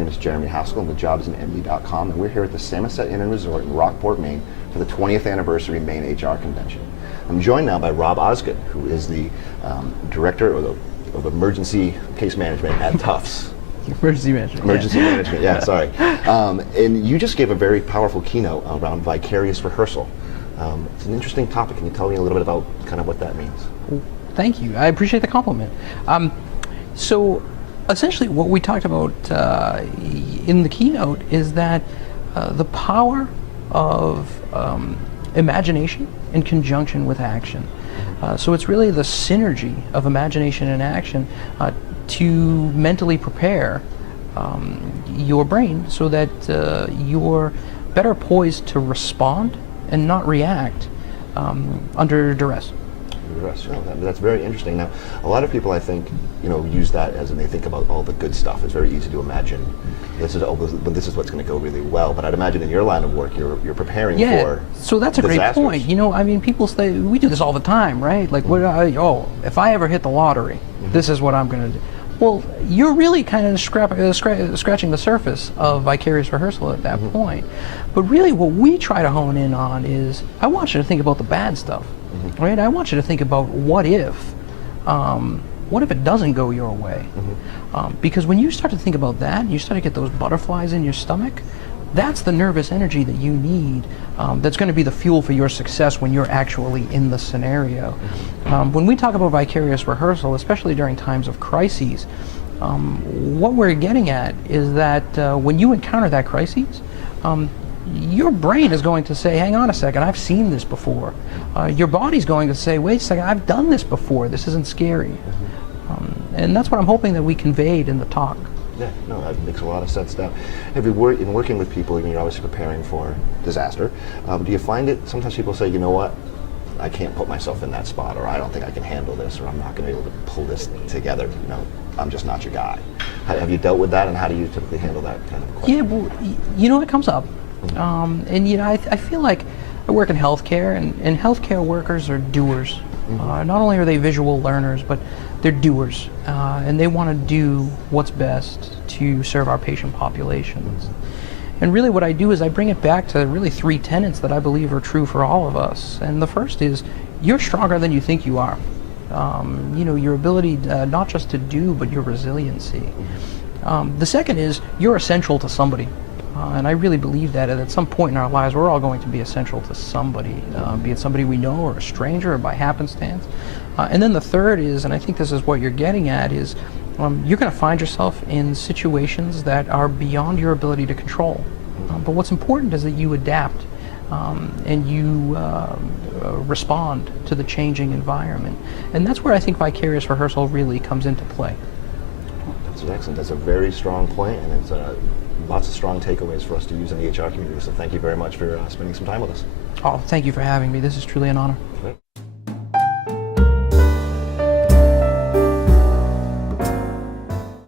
name is Jeremy Haskell. I'm with jobsinmd.com, and we're here at the Samoset Inn and Resort in Rockport, Maine for the 20th anniversary Maine HR Convention. I'm joined now by Rob Osgood, who is the Director of Emergency Case Management at Tufts. Emergency management. Emergency management, yeah, sorry. And you just gave a very powerful keynote around vicarious rehearsal. It's an interesting topic. Can you tell me a little bit about kind of what that means? Thank you. I appreciate the compliment. So essentially what we talked about in the keynote is that the power of imagination in conjunction with action. So it's really the synergy of imagination and action to mentally prepare your brain so that you're better poised to respond and not react under duress. That's very interesting. Now, a lot of people, I think, use that as when they think about all the good stuff. It's very easy to imagine this is what's going to go really well. But I'd imagine in your line of work, you're preparing for so that's a disasters. Great point. I mean, people say we do this all the time, right? Like, if I ever hit the lottery, this is what I'm going to do. Well, you're really kind of scratching the surface of vicarious rehearsal at that point. But really, what we try to hone in on is, I want you to think about the bad stuff. Right? I want you to think about what if it doesn't go your way? Because when you start to think about that, you start to get those butterflies in your stomach. That's the nervous energy that you need. That's going to be the fuel for your success when you're actually in the scenario. When we talk about vicarious rehearsal, especially during times of crises, what we're getting at is that when you encounter that crisis, your brain is going to say, hang on a second, I've seen this before. Your body's going to say, wait a second, I've done this before, this isn't scary. And that's what I'm hoping that we conveyed in the talk. Yeah, no, that makes a lot of sense now. If you're in working with people, you're obviously preparing for disaster, do you find it, sometimes people say, you know what, I can't put myself in that spot, or I don't think I can handle this, or I'm not going to be able to pull this together, I'm just not your guy. Have you dealt with that, and how do you typically handle that kind of question? Yeah, well, it comes up. And I feel like I work in healthcare, and healthcare workers are doers. Not only are they visual learners, but they're doers, and they want to do what's best to serve our patient populations. And really what I do is I bring it back to really three tenets that I believe are true for all of us. And the first is, you're stronger than you think you are. Your ability not just to do, but your resiliency. The second is, you're essential to somebody. And I really believe that at some point in our lives, we're all going to be essential to somebody, be it somebody we know or a stranger or by happenstance. And then the third is, and I think this is what you're getting at, is you're going to find yourself in situations that are beyond your ability to control. But what's important is that you adapt and you respond to the changing environment. And that's where I think vicarious rehearsal really comes into play. That's excellent. That's a very strong point, and it's lots of strong takeaways for us to use in the HR community. So thank you very much for spending some time with us. Oh, thank you for having me. This is truly an honor.